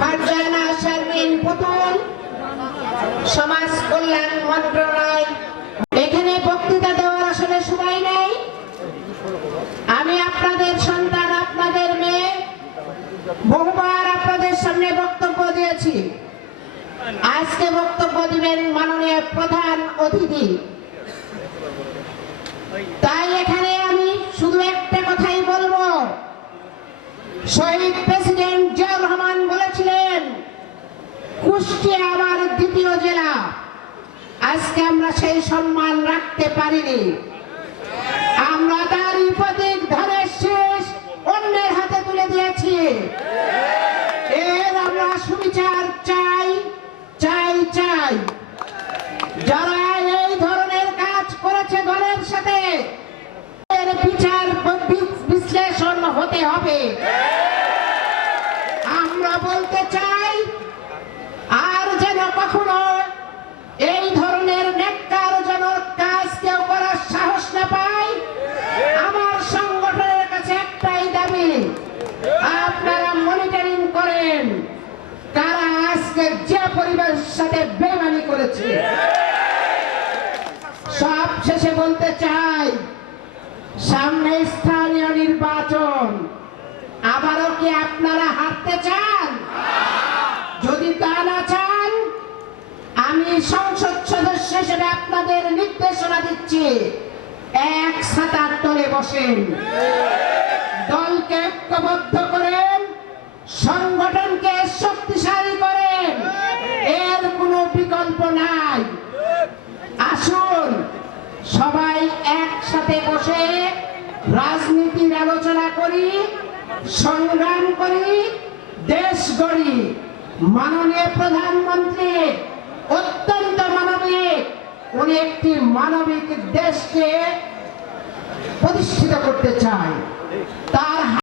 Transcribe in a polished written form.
ফারজানা শারমিন পুতুল, সমাজ কল্যাণ মন্ত্রণালয়। এখানে বক্তৃতা দেওয়ার আসলে সময় নেই। আমি আপনাদের সন্তান, আপনাদের মেয়ে, বহুবার আপনাদের সামনে বক্তব্য দিয়েছি। আজকে বক্তব্য দিবেন মাননীয় প্রধান অতিথি। তাই এখানে আমি শুধু একটা কথাই বলবো, শহীদ প্রেসিডেন্ট জিয়াউর রহমান বলেছিলেন কুষ্টিয়া আমার দ্বিতীয় জেলা। আজকে আমরা সেই সম্মান রাখতে পারিনি। আমরা তার প্রতীক ধানের শীষ অন্যের হাতে তুলে দিয়েছি। এর আমরা সুবিচার চাই চাই চাই। যারা এই ধরনের কাজ করেছে দলের সাথে, এর বিচার বিশ্লেষণ হতে হবে। আমরা বলতে চাই, আর যেন কখনো এই ধরনের ন্যাক্কারজনক কাজ কেউ করার সাহস না পায়। আমার সংগঠনের কাছে একটাই দাবি, আপনারা মনিটরিং করেন কারা আজকে যে পরিবারের সাথে বেইমানি করেছে। সব শেষে বলতে চাই, সামনে স্থানীয় নির্বাচন। আবারও কি আপনারা হারতে চান? যদি তা না চান, আমি সংসদ সদস্য হিসেবে আপনাদের নির্দেশনা দিচ্ছি, এক ছাতার তলে বসেন, দলকে ঐক্যবদ্ধ করেন, সংগঠনকে শক্তিশালী করেন। এর কোনো বিকল্প নাই। আসুন সবাই একসাথে বসে রাজনীতির আলোচনা করি, সংগ্রাম করি, দেশ গড়ি। মাননীয় প্রধানমন্ত্রী অত্যন্ত মানবিক, উনি একটি মানবিক দেশকে প্রতিষ্ঠিত করতে চায়। তার